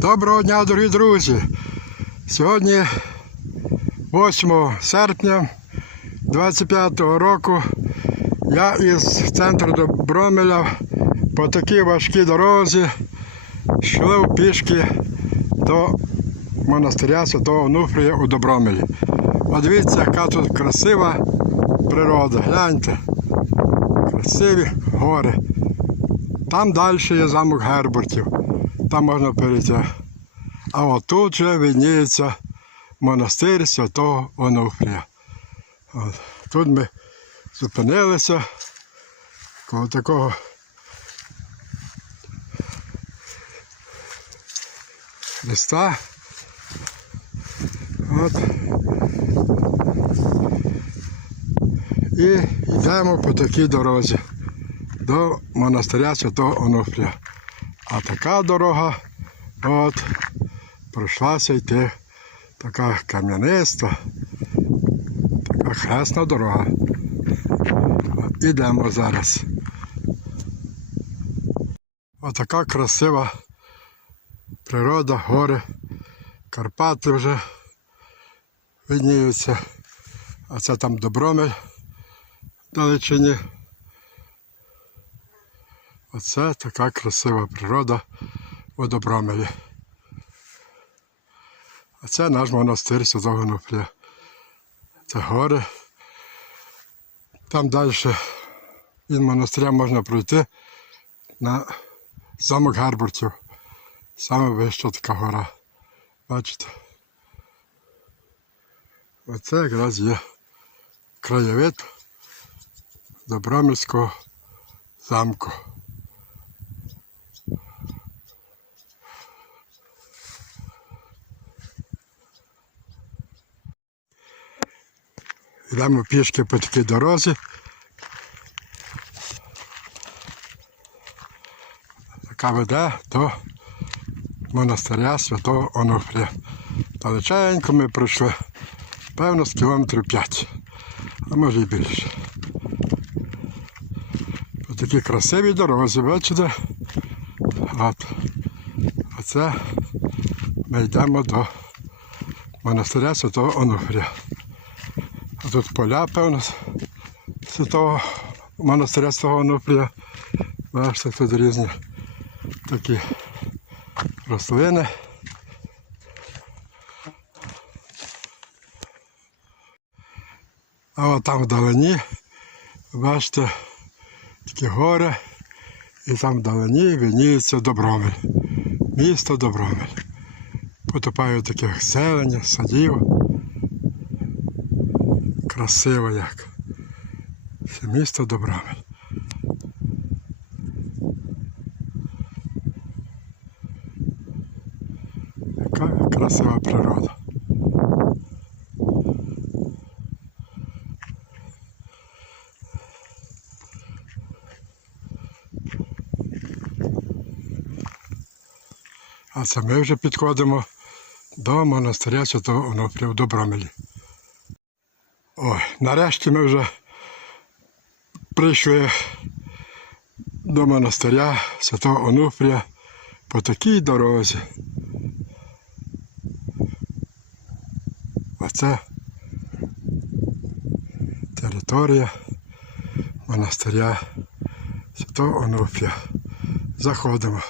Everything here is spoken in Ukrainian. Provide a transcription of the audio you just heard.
Доброго дня, дорогі друзі! Сьогодні 8 серпня 25 року я із центру Добромеля по такій важкій дорозі йшов пішки до монастиря Святого Онуфрія у Добромелі. А дивіться, яка тут красива природа. Гляньте. Красиві гори. Там далі є замок Гербуртів. Там можна перейти. А отут вже видніється монастир святого Онуфрія. От. Тут ми зупинилися коло такого Христа. От. І йдемо по такій дорозі до монастиря Святого Онуфрія. А така дорога от пройшлася йти така кам'яниста, така хресна дорога. Ідемо зараз. Отака красива природа, гори, Карпати вже видніються. А це там Добромель далечині. Оце така красива природа у Добромелі. А це наш монастир Святого Нуфрія. Це гори. Там далі від монастиря можна пройти на замок Гербуртів. Саме вища така гора. Бачите? Оце якраз є краєвид Добромельського замку. Йдемо пішки по такій дорозі. Яка веде до монастиря Святого Онуфрія. Далеченько ми пройшли, певно, з кілометрів 5, а може і більше. По такій красивій дорозі, бачите? От. Оце ми йдемо до монастиря Святого Онуфрія. Тут поля, певно, святого монастиря Святого Онуфрія. Бачите, тут різні такі рослини. А от там вдалині, бачите, такі гори, і там вдалині видніється Добромель. Місто Добромель. Потопаю таких селень, садів. Красиво як. Це місто Добромель. Яка красива природа. А це ми вже підходимо до монастиря Святого Онуфрія в Добромелі. Ой, нарешті ми вже прийшли до монастиря Святого Онуфрія по такій дорозі. Оце територія монастиря Святого Онуфрія. Заходимо.